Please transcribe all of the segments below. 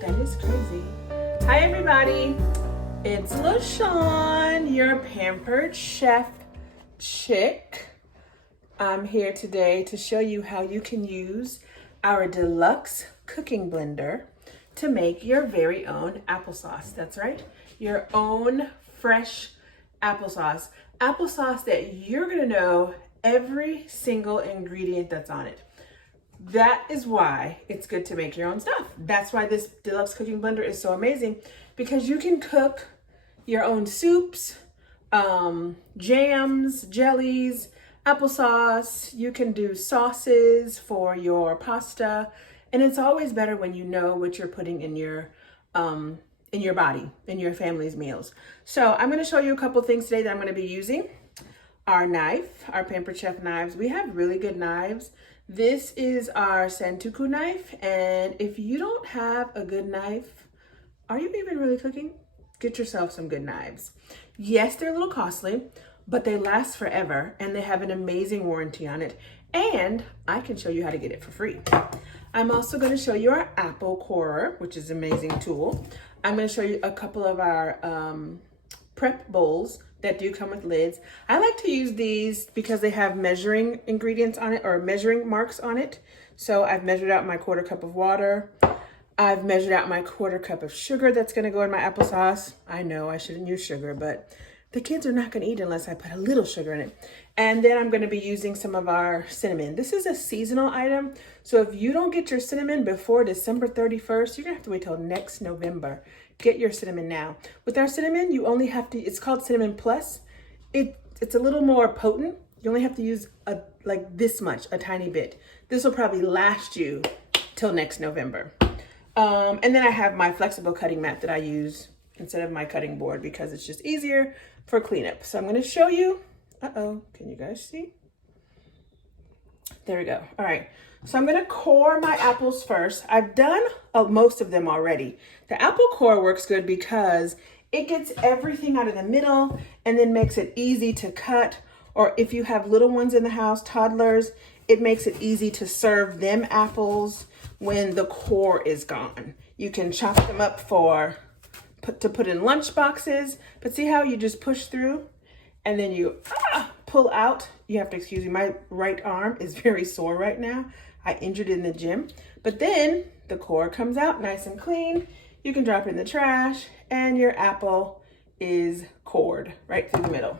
That is crazy. Hi everybody, it's LaShawn, your Pampered Chef chick. I'm here today to show you how you can use our Deluxe cooking blender to make your very own applesauce. That's right, your own fresh applesauce. Applesauce that you're gonna know every single ingredient that's on it. That is why it's good to make your own stuff. That's why this Deluxe cooking blender is so amazing, because you can cook your own soups, jams, jellies, applesauce. You can do sauces for your pasta, and it's always better when you know what you're putting in your body, in your family's meals. So I'm going to show you a couple things today that I'm going to be using. Our knife, our Pampered Chef knives. We have really good knives. This is our Santoku knife, and if you don't have a good knife, are you even really cooking? Get yourself some good knives. Yes, they're a little costly, but they last forever, and they have an amazing warranty on it, and I can show you how to get it for free. I'm also going to show you our apple corer, which is an amazing tool. I'm going to show you a couple of our prep bowls that do come with lids. I like to use these because they have measuring ingredients on it, or measuring marks on it. So I've measured out my 1/4 cup of water. I've measured out my 1/4 cup of sugar that's gonna go in my applesauce. I know I shouldn't use sugar, but the kids are not gonna eat unless I put a little sugar in it. And then I'm gonna be using some of our cinnamon. This is a seasonal item. So if you don't get your cinnamon before December 31st, you're gonna have to wait till next November. Get your cinnamon now. With our cinnamon, you only have to, it's called Cinnamon Plus. It's a little more potent. You only have to use like this much, a tiny bit. This will probably last you till next November. And then I have my flexible cutting mat that I use instead of my cutting board because it's just easier for cleanup. So I'm gonna show you, can you guys see? There we go. All right, so I'm gonna core my apples first. I've done most of them already. The apple core works good because it gets everything out of the middle and then makes it easy to cut. Or if you have little ones in the house, toddlers, it makes it easy to serve them apples when the core is gone. You can chop them up to put in lunch boxes, but see how you just push through and then you pull out. You have to excuse me, my right arm is very sore right now. I injured it in the gym, but then the core comes out nice and clean. You can drop it in the trash and your apple is cored right through the middle.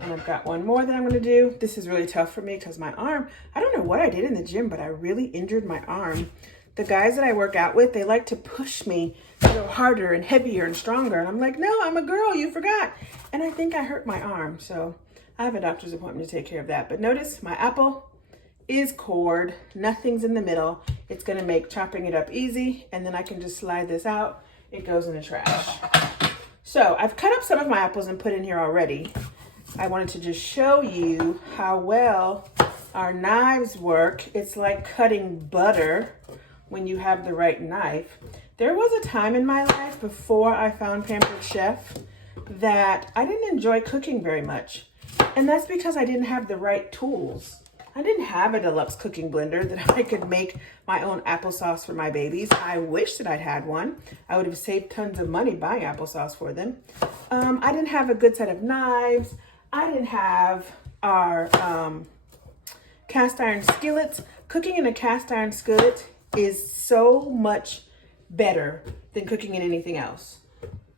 And I've got one more that I'm gonna do. This is really tough for me because my arm, I don't know what I did in the gym, but I really injured my arm. The guys that I work out with, they like to push me to go harder and heavier and stronger. And I'm like, no, I'm a girl, you forgot. And I think I hurt my arm. So I have a doctor's appointment to take care of that. But notice my apple is cored, nothing's in the middle. It's gonna make chopping it up easy, and then I can just slide this out. It goes in the trash. So I've cut up some of my apples and put in here already. I wanted to just show you how well our knives work. It's like cutting butter when you have the right knife. There was a time in my life before I found Pampered Chef that I didn't enjoy cooking very much. And that's because I didn't have the right tools. I didn't have a Deluxe cooking blender that I could make my own applesauce for my babies. I wish that I'd had one. I would have saved tons of money buying applesauce for them. I didn't have a good set of knives. I didn't have our cast iron skillets. Cooking in a cast iron skillet is so much better than cooking in anything else.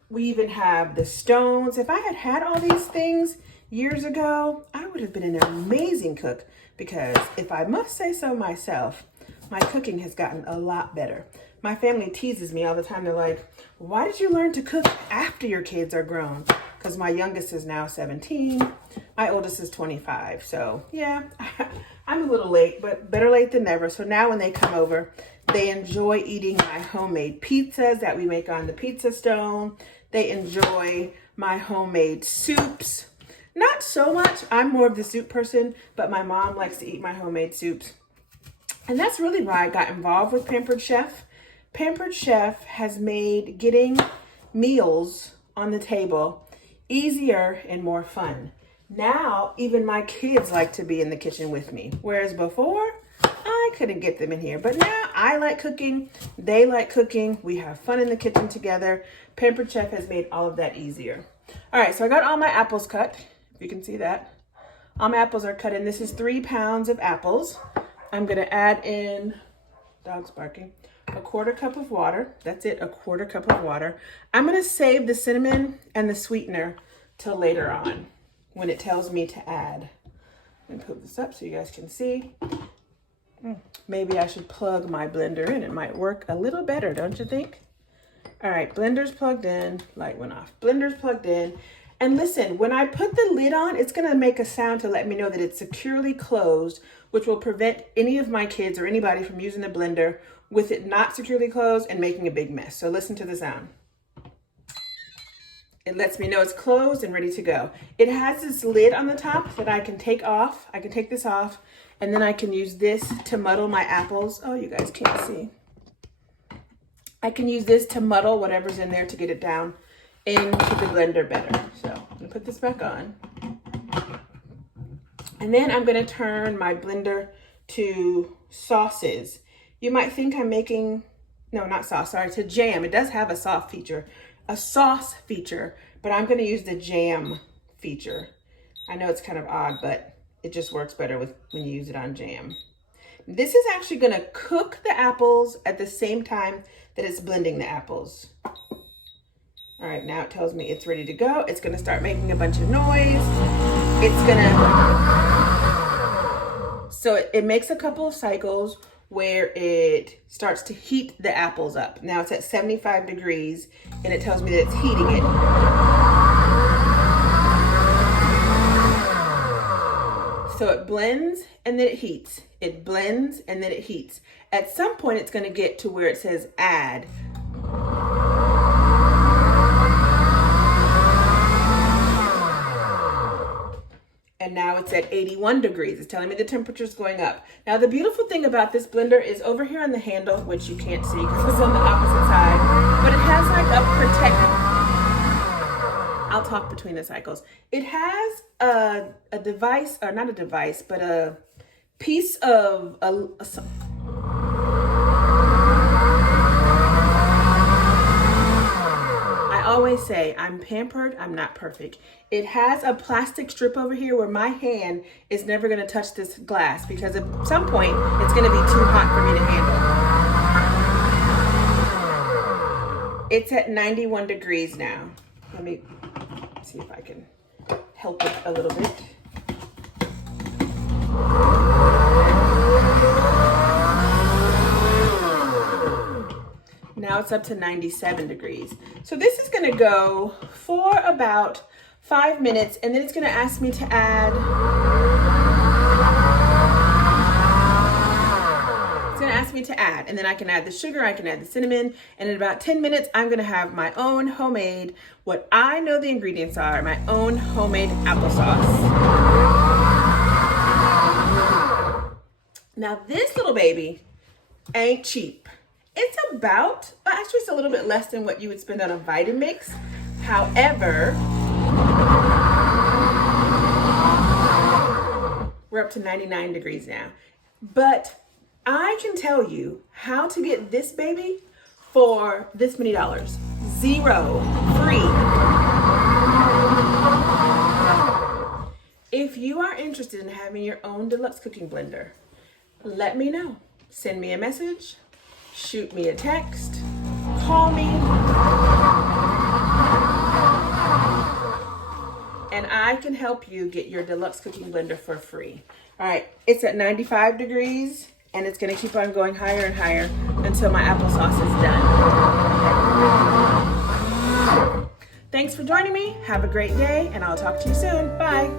We even have the stones. If I had had all these things years ago, I would have been an amazing cook, because if I must say so myself, my cooking has gotten a lot better. My family teases me all the time. They're like, why did you learn to cook after your kids are grown? Because my youngest is now 17. My oldest is 25. So yeah, I'm a little late, but better late than never. So now when they come over, they enjoy eating my homemade pizzas that we make on the pizza stone. They enjoy my homemade soups. Not so much. I'm more of the soup person, but my mom likes to eat my homemade soups. And that's really why I got involved with Pampered Chef. Pampered Chef has made getting meals on the table easier and more fun. Now, even my kids like to be in the kitchen with me. Whereas before, I couldn't get them in here. But now I like cooking. They like cooking. We have fun in the kitchen together. Pampered Chef has made all of that easier. All right, so I got all my apples cut. If you can see that. All my apples are cut in. This is 3 pounds of apples. I'm gonna add in, dog's barking, a 1/4 cup of water. That's it, a 1/4 cup of water. I'm gonna save the cinnamon and the sweetener till later on when it tells me to add. Let me put this up so you guys can see. Maybe I should plug my blender in. It might work a little better, don't you think? All right, blender's plugged in, light went off. Blender's plugged in. And listen, when I put the lid on, it's gonna make a sound to let me know that it's securely closed, which will prevent any of my kids or anybody from using the blender with it not securely closed and making a big mess. So listen to the sound. It lets me know it's closed and ready to go. It has this lid on the top that I can take off. I can take this off, and then I can use this to muddle my apples. Oh, you guys can't see. I can use this to muddle whatever's in there to get it down into the blender better. So I'm gonna put this back on. And then I'm gonna turn my blender to sauces. You might think I'm making, no, not sauce, sorry, to jam. It does have a sauce feature, but I'm gonna use the jam feature. I know it's kind of odd, but it just works better when you use it on jam. This is actually gonna cook the apples at the same time that it's blending the apples. All right, now it tells me it's ready to go. It's gonna start making a bunch of noise. So it makes a couple of cycles where it starts to heat the apples up. Now it's at 75 degrees and it tells me that it's heating it. So it blends and then it heats. It blends and then it heats. At some point it's gonna get to where it says add. And now it's at 81 degrees. It's telling me the temperature's going up. Now the beautiful thing about this blender is over here on the handle, which you can't see because it's on the opposite side, but it has like a I'll talk between the cycles. It has a device, or not a device, but a piece of I always say I'm pampered, I'm not perfect. It has a plastic strip over here where my hand is never gonna touch this glass because at some point it's gonna be too hot for me to handle. It's at 91 degrees now. Let me see if I can help it a little bit. Now it's up to 97 degrees. So this is gonna go for about 5 minutes, and then it's gonna ask me to add, and then I can add the sugar, I can add the cinnamon, and in about 10 minutes, I'm gonna have my own homemade, what I know the ingredients are, my own homemade applesauce. Now this little baby ain't cheap. It's about, actually it's a little bit less than what you would spend on a Vitamix. However, we're up to 99 degrees now. But I can tell you how to get this baby for this many dollars. $0, free. If you are interested in having your own deluxe cooking blender, let me know. Send me a message, shoot me a text, call me, and I can help you get your deluxe cooking blender for free. All right, it's at 95 degrees and it's gonna keep on going higher and higher until my applesauce is done. Thanks for joining me. Have a great day and I'll talk to you soon. Bye.